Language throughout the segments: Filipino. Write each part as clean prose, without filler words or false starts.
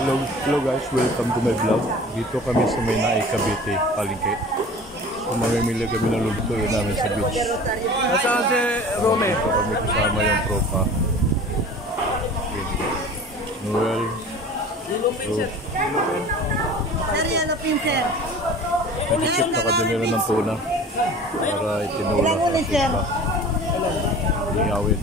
Hello guys, welcome to my vlog. Dito kami sa may Naay, Cavite, Palengke. So mamimili kami ng lulutuin namin sa beach. Nasaan si Rome? Dito kami kasama yung tropa. Noel. Yellow pincer. Nag-isip na kadalira ng tuna para itinulak sa sipa. Lingawin.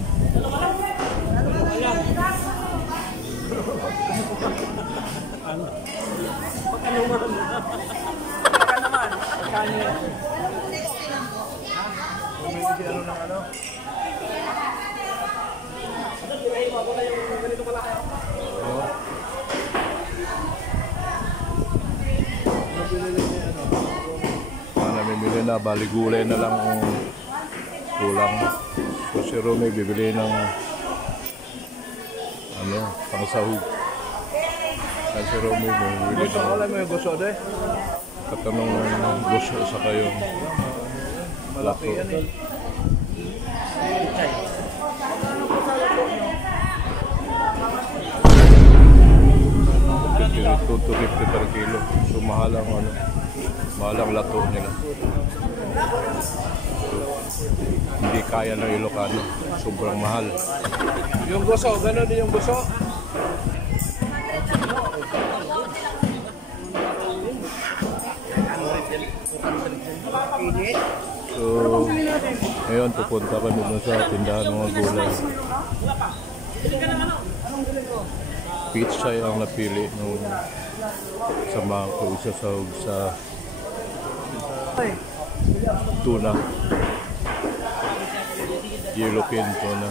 Namimili na, bali gulay na lang ang kulang. So si Rome bibili ng pangsahog. Kasi si Rome bibili Gusto ko lang may gusto de. katanong ng gusto sa kayo Malaki yan eh. 250 per kilo. So mahal ang lato nila. Hindi kaya ng Ilocano. Sobrang mahal. Yung gusto, gano'n din yung gusto. So, ngayon pupunta kami dun sa tindahan ng mga gulay. Pizza ang napili nung sama ko isa sa tuna. Yellowfin tuna.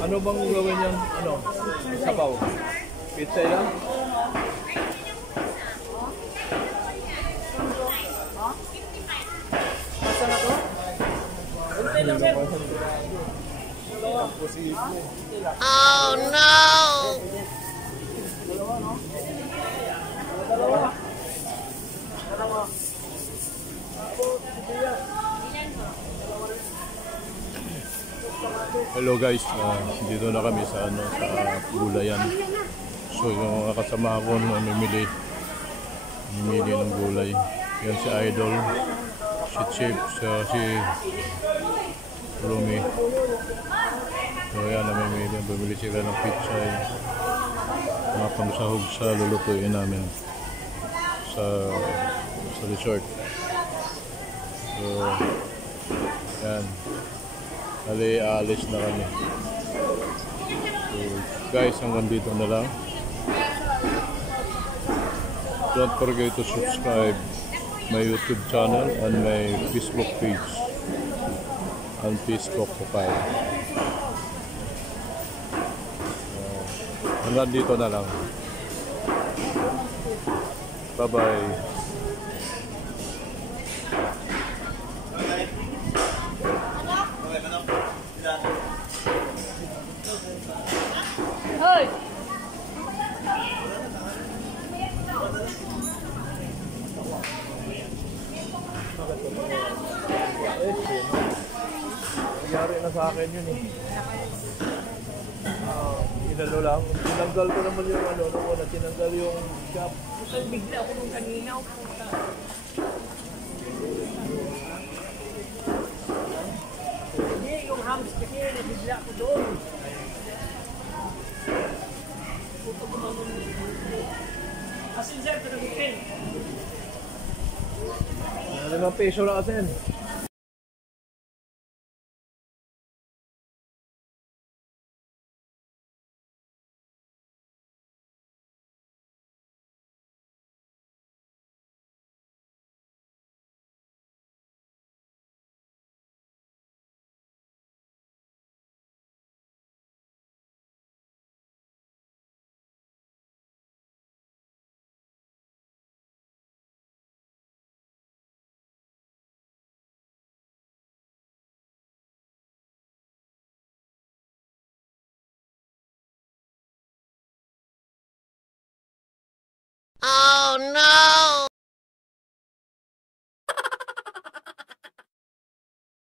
Ano bang gawin yan? Sabaw? Pizza yan? Masa na to? Oh no! Hello guys, dito na kami sa gulayan. So yung mga kasama ko namimili ng gulay. Yan si Idol, si Chip, si Rumi. So yan, bumili sila ng pizza, mga pangsahog sa lulutuin namin sa resort. So yan, alis na kami. So guys, hanggang dito na lang. Don't forget to subscribe my YouTube channel and my Facebook page and Facebook profile. Hanggang dito na lang. Bye-bye. Hoy! Nangyari na sa akin yun eh. Inalo lang. Tinanggal ko naman yung tinanggal yung shop. Bigla ako nung kanina. Hindi, yung hams kasi nabigla ko doon. $5 na atin.